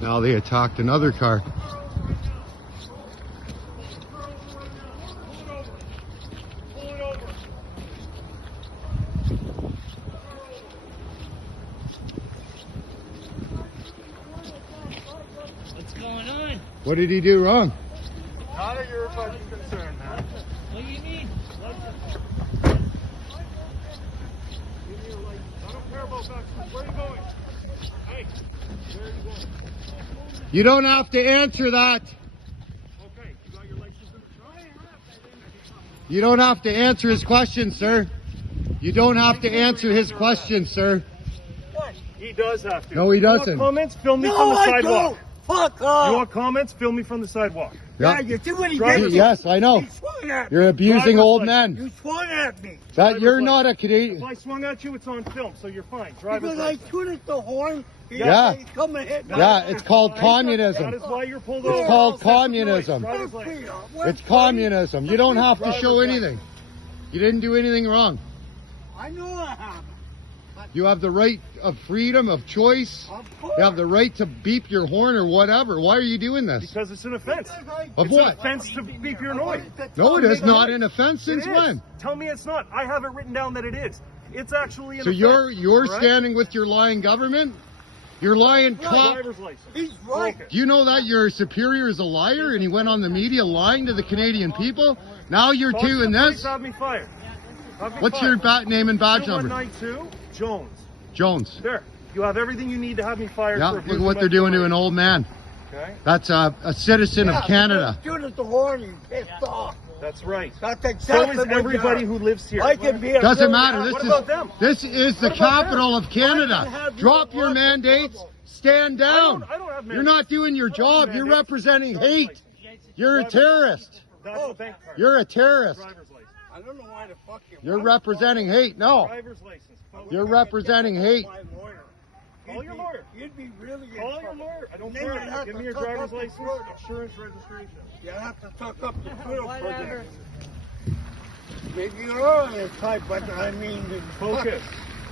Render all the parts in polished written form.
Now they attacked another car. What's going on? What did he do wrong? None of your fucking concern, man. What do you mean? Give me your license. I don't care about that. Where are you going? Hey, where are you going? You don't have to answer that. Okay, you got your license in the trunk? You don't have to answer his question, sir. You don't have to answer his question, sir. He does have to. No, he doesn't. You want comments? Film me from the sidewalk. Fuck off! You want comments? Film me from the sidewalk. Yeah, you see what he Driver's did? Yes, I know. He swung at me. You're abusing Driver's old license. men. You swung at me. That you're Driver's not a If Canadian. I swung at you, it's on film, so you're fine. Driver's Because I license. tooted the horn. Yeah. He come and hit me. Yeah, it's called That communism. is why you're pulled It's over. called That's the noise. communism. Driver's license. It's communism. You don't have to show Driver's anything. You didn't do anything wrong. I know I have. You have the right of freedom of choice. Of course. You have the right to beep your horn or whatever. Why are you doing this? Because it's an offense. Of It's what? an offense to beep your noise. No, it is not an offense It since is. when? Tell me it's not. I have it written down that it is. It's actually an So offense. you're all right? standing with your lying government? Your lying cop. Driver's license. He's right. Okay. Do you know that your superior is a liar and he went on the media lying to the Canadian people? Now you're Talk to doing the police, this? Have me fired. Have me What's fired. your name and badge number? 2192 Jones. Jones. There. You have everything you need to have me fired. Yeah, for look at abusing what my they're doing to authority. an old man. Okay. That's a citizen Yeah, of Canada. because Tooted the horn. He's pissed off. That's right. That's So exactly is what everybody you who lives here. I can be a Doesn't really- matter. What about them? This is the What about capital of I can Canada. have Drop you your watch the mandates. trouble. Stand down. I don't have You're not doing your I don't have job. You're mandates. representing Driver's hate. license. You're a Driver's terrorist. That's a bank card. You're a terrorist. Driver's license. I don't know why the fuck you. You're representing hate. No, Driver's license. you're representing hate. My lawyer. Call your lawyer. You'd be really in Call your trouble. lawyer. I don't Then you'd care. have Give to me your tuck driver's up your license, throat. insurance registration. You have to tuck up the thrill for this. Maybe you're on this type, but I mean, Focus.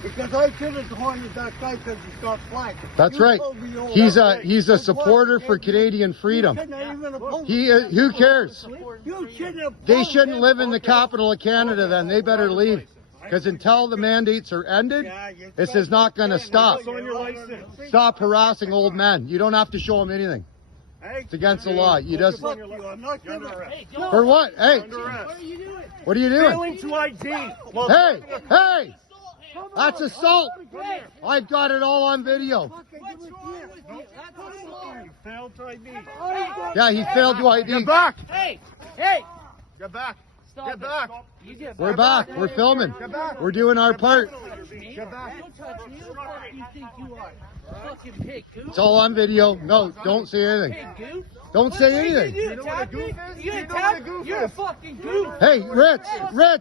because I shouldn't horn at that guy because he's got flack. That's You right. told me all He's that. a supporter for Canadian freedom. You shouldn't even oppose He it. who cares? You shouldn't oppose They shouldn't him. live in the capital of Canada. Then they better leave. Because until the mandates are ended, Yeah, you this is not going to stop. What's on your license? Stop harassing old men. You don't have to show them anything. Hey, It's against the law. You just fuck you. I'm not You're giving under arrest. Hey, don't. for what? Hey, You're under arrest. What are you doing? what are you doing? Failing to ID. Well, Hey, hey, that's assault. Hey, I've got it all on video. Fucking give what's it wrong here. with you? That's assault. You failed to ID. Yeah, he failed to ID. back. Hey, hey, Get back. stop Get it. back. You get We're back. We're filming. We're doing our part. me. Get back. Don't touch me. Who the fuck do you think you are? Fucking pig goof. It's all on video. No, don't say anything. Pig goof. Don't say anything. You attack me? You attack me? You're a fucking goof. Hey, Ritz,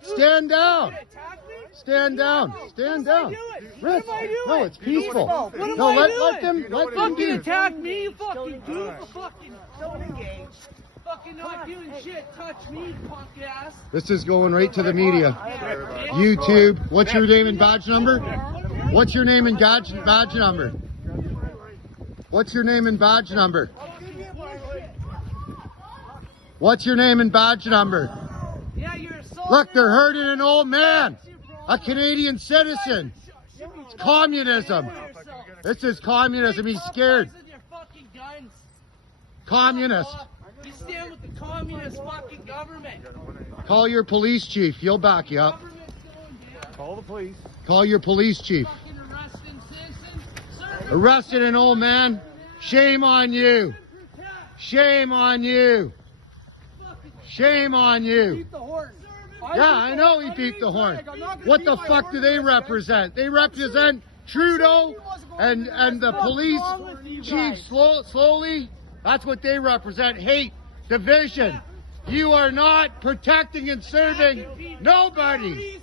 stand down. You attack me? Stand down. Stand down. Ritz, What am I doing? no, it's peaceful. What am No, I let doing? them Fucking do. attack me, you fucking goof. Fucking fucking not doing shit. Touch me, punk ass. This is going right to the media. YouTube. What's your name and badge number? What's your name and badge number? What's your name and badge number? What's your name and badge number? Yeah, you're assaulting. Look, they're hurting an old man, a Canadian citizen. It's communism. This is communism. He's scared. Your fucking guns. Communist. You stand with the communist fucking government. Call your police chief. He'll back you up. Government's going down. Call the police. Call your police chief. Fucking arresting citizens. Sir, Arrested an old man. Shame on you. Shame on you. Shame on you. the horn. Yeah, I know he beat the horn. What the fuck do they represent? They represent Trudeau and the police chief slowly. That's what they represent. Hate, division. You are not protecting and serving nobody.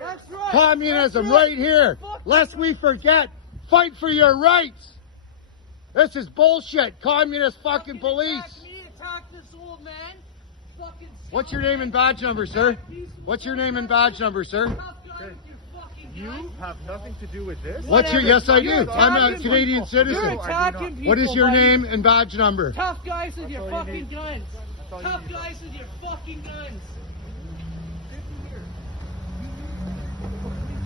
That's right. Communism right here. Lest we forget, fight for your rights. This is bullshit. Communist fucking police. Attack this old man. Fucking What's your name and badge number, sir? What's your name and badge number, sir? tough guy with your fucking You have nothing to do with this. What's your? Yes, I do. I'm a Canadian You're citizen. attacking people. What is your buddy. name and badge number? Tough guys with your all you fucking need. guns. all you Tough need. guys with your fucking guns.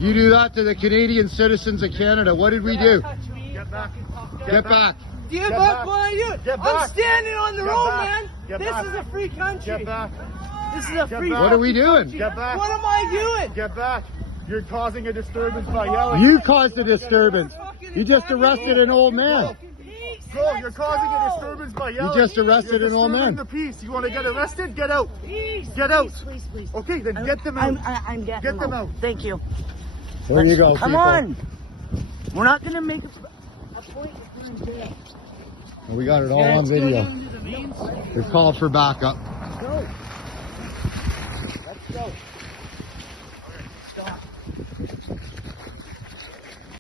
You do that to the Canadian citizens of Canada. What did we do? Touch me, Get back. fucking tough guy. Get back. Get Get back, back. what are you? Get I'm back. standing on the Get road, back. man. Get This back. is a free country. Get back. This is a Get free back. What are we doing? Get back. What am I doing? Get back. You're causing a disturbance by yelling. You caused the disturbance. You just arrested an old man. Peace, Bro, you're let's causing go. a disturbance by yelling. just arrested You're an old disturbing man. the peace. You want to get arrested? Get out. Peace. Get out. Please, please. Okay, then get them out. I'm getting Get them out. Thank you. There you go, Come people. on. We're not going to make a point if you're in jail. We got it all Yeah, on let's go video. down to the main street. They called for backup. Go. Let's go. Stop.